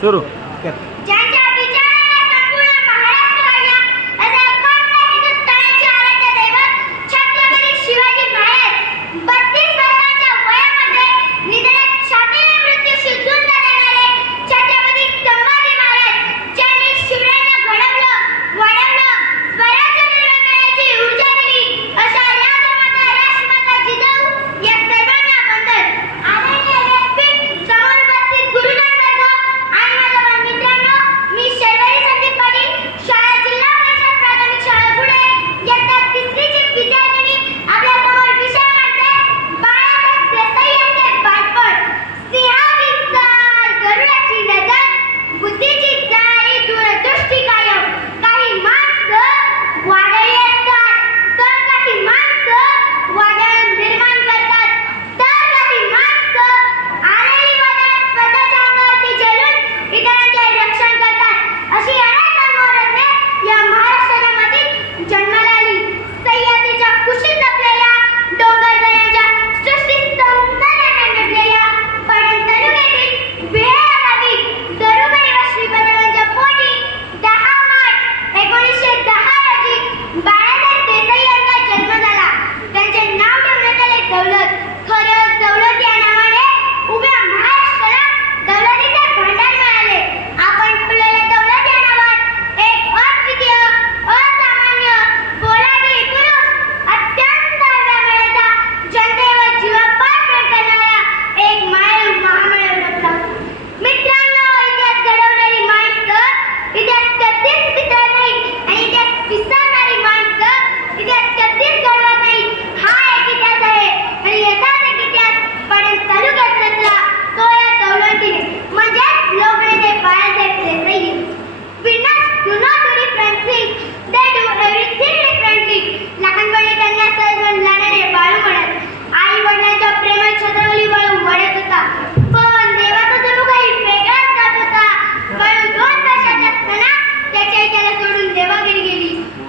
सुरू ज्या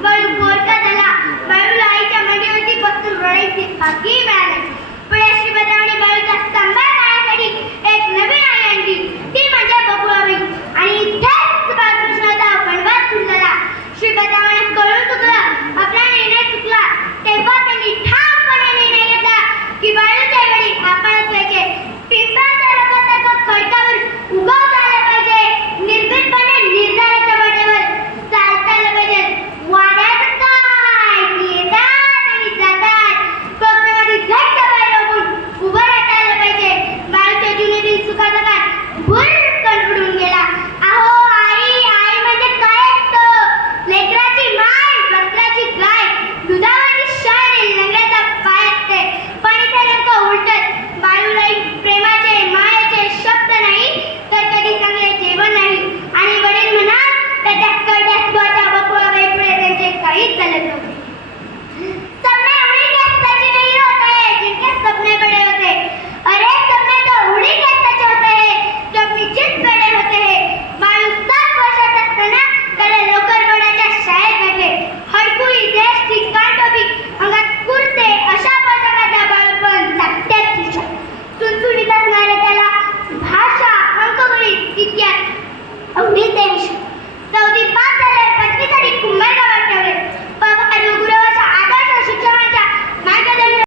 वरून मोरका झाला. बाळू लाईच्या मंडळीवरती बसून रडायचे बाकी मिळाल्याची पण अशी बजावणी बाळूचा स्तंभार काढण्यासाठी एक नवीन आई आणली. ती म्हणजे बकुळाबाई आणि इथेच बाळकृष्णाचा वनवास सुरू झाला. श्री बजावण्यास कळून चुकला. आपला निर्णय चुकला. तेव्हा त्यांनी ठामपणे निर्णय घेतला की बाळूच्या वेळी आपण असल्याचे